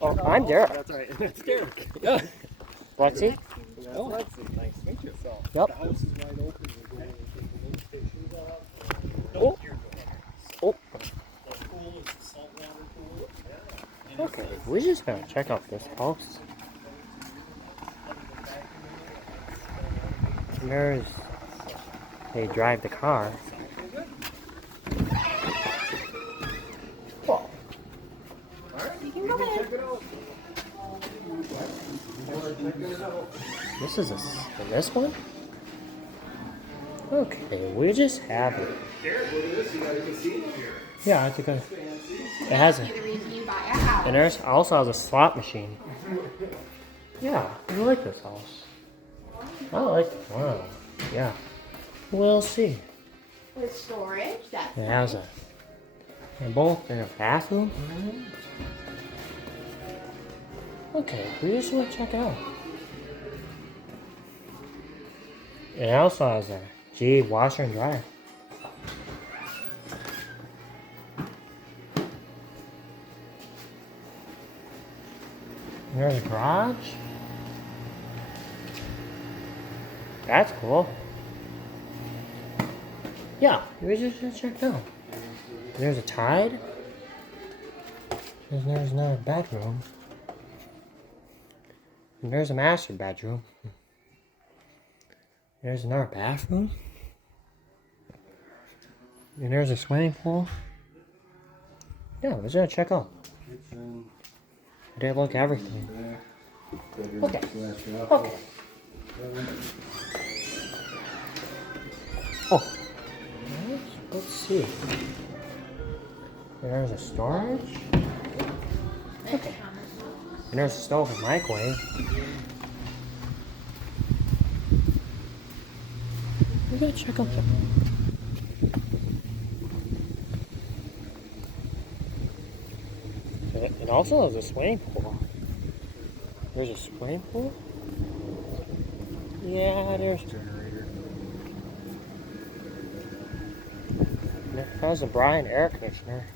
Oh, I'm Derek. That's right. That's Derek. Yeah. Lexi? Oh, Lexi. Nice to meet you. So, Yep. the house is wide open. We're going to take the lift stations off. Oh. Oh. The pool is a saltwater pool. Yeah. Okay, we're just gonna check out this house. There's they drive the car. Oh. You can go ahead. This is this one? Okay, we just have it. Yeah, I think it has The it. reason you buy a house. And there's also has a slot machine. Yeah, I like this house. I like it. Wow. Yeah. We'll see. With storage, that's It has a. They're both in a bathroom. Okay, we just want to check it out. It also has a washer and dryer. There's a garage. That's cool. Yeah, we just check it out. There's a tide. There's another bedroom. And there's a master bedroom. There's another bathroom. And there's a swimming pool. Yeah, let's just check out. They look everything. Okay. Okay. Oh. Let's see. There's a storage. Okay. And there's a stove and microwave. We gotta check out the. It also has a swimming pool. There's a swimming pool? Yeah, there's a generator. There has a Bryant air conditioner.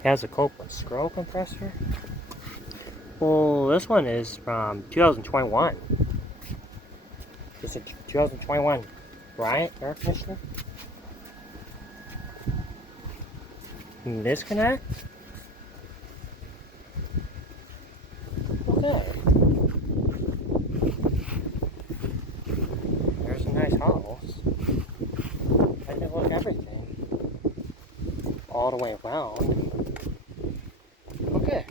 It has a Copeland scroll compressor. Well, this one is from 2021. It's a 2021 Bryant air conditioner. Disconnect? Okay. There's a nice house. I can look everything. All the way around. Okay.